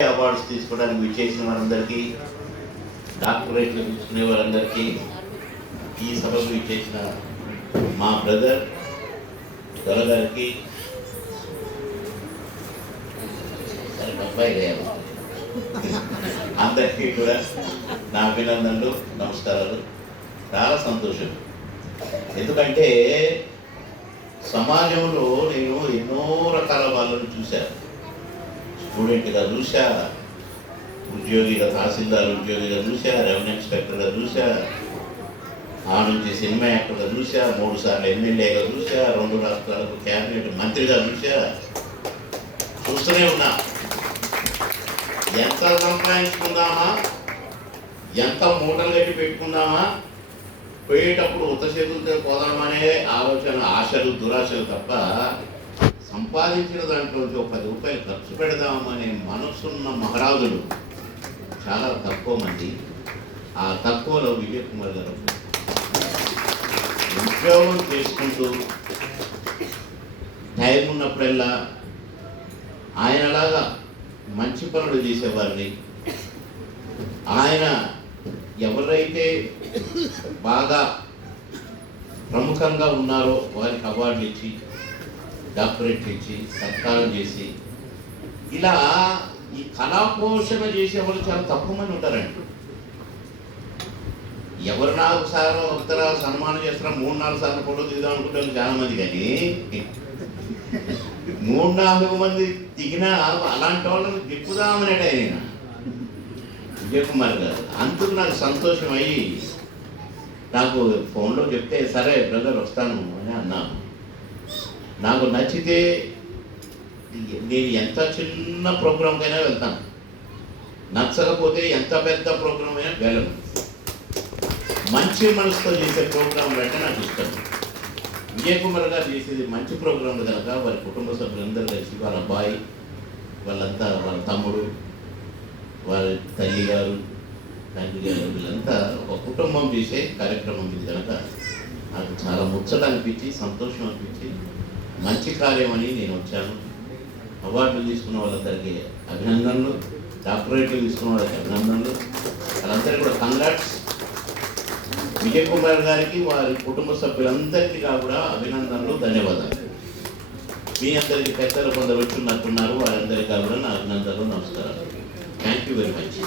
Awards తీసుకోవడానికి విచ్చేసిన వారందరికీ, డాక్టరేట్లు తీసుకునే వారందరికీ, ఈ సభకు విచ్చేసిన మా బ్రదర్ దొరగారికి అందరికీ కూడా నా అభినందనలు, నమస్కారాలు. చాలా సంతోషం. ఎందుకంటే సమాజంలో నేను ఎన్నో రకాల వాళ్ళని చూశాను. స్టూడెంట్గా చూసా, ఉద్యోగిగా, తహసీల్దార్ ఉద్యోగిగా చూసా, రెవెన్యూ ఇన్స్పెక్టర్గా చూసా, ఆ నుంచి సినిమా యాక్టర్గా చూసా, 3 సార్లు ఎమ్మెల్యేగా చూసా, 2 రాష్ట్రాలకు క్యాబినెట్ మంత్రిగా చూసా. చూస్తూనే ఉన్నా. ఎంత సంపాదించుకుందామా, ఎంత మూటలు కట్టి పెట్టుకుందామా, పోయేటప్పుడు ఉత్త చేతులతో పోదామనే ఆలోచన, ఆశలు, దురాశలు తప్ప సంపాదించిన దాంట్లో ఒక 10 రూపాయలు ఖర్చు పెడదామనే మనసున్న మహారాజులు చాలా తక్కువ మంది. ఆ తక్కువలో విజయ్ కుమార్ గారు ఉద్యోగం చేసుకుంటూ టైం ఉన్నప్పుడల్లా ఆయనలాగా మంచి పనులు చేసేవారిని, ఆయన ఎవరైతే బాగా ప్రముఖంగా ఉన్నారో వారికి అవార్డులు ఇచ్చి, డాక్టరేట్ ఇచ్చి, సత్కారం చేసి, ఇలా ఈ కళాపోషణ చేసేవాళ్ళు చాలా తక్కువ మంది ఉంటారండి. ఎవరు 4 సార్లు వస్తారా, సన్మానం చేస్తారా, 3-4 సార్లు ఫోటో దిగుదాం అనుకుంటారు చాలా మంది. కానీ 3-4 మంది దిగినా అలాంటి వాళ్ళని దిప్పుదామనేట ఆయన విజయ్ కుమార్ గారు. అందుకు నాకు సంతోషం అయ్యి నాకు ఫోన్లో చెప్తే సరే బ్రదర్ వస్తాను అని అన్నాను. నాకు నచ్చితే నేను ఎంత చిన్న ప్రోగ్రాంకైనా వెళ్తాను, నచ్చకపోతే ఎంత పెద్ద ప్రోగ్రాం అయినా వెళ్ళను. మంచి మనసుతో చేసే ప్రోగ్రాం అంటే నాకు ఇష్టం. విజయ్ కుమార్ గారు చేసేది మంచి ప్రోగ్రాంలు కనుక వారి కుటుంబ సభ్యులందరూ కలిసి, వాళ్ళ అబ్బాయి, వాళ్ళంతా, వాళ్ళ తమ్ముడు, వారి తల్లి గారు, తండ్రి గారు, వీళ్ళంతా ఒక కుటుంబం చేసే కార్యక్రమం ఇది కనుక నాకు చాలా ముచ్చట అనిపించి, సంతోషం అనిపించి, మంచి కార్యం అని నేను వచ్చాను. అవార్డులు తీసుకున్న వాళ్ళందరికీ అభినందనలు, డాక్టరేట్లు తీసుకున్న వాళ్ళకి అభినందనలు, వాళ్ళందరికీ కూడా కంగ్రాట్స్. విజయ్ కుమార్ గారికి, వారి కుటుంబ సభ్యులందరికీ కూడా అభినందనలు, ధన్యవాదాలు. మీ అందరికీ పెద్దలు కొందరు వచ్చి ఉన్నట్టున్నారు, వారందరికీ కూడా నా అభినందనలు, నమస్కారాలు. Thank you very much.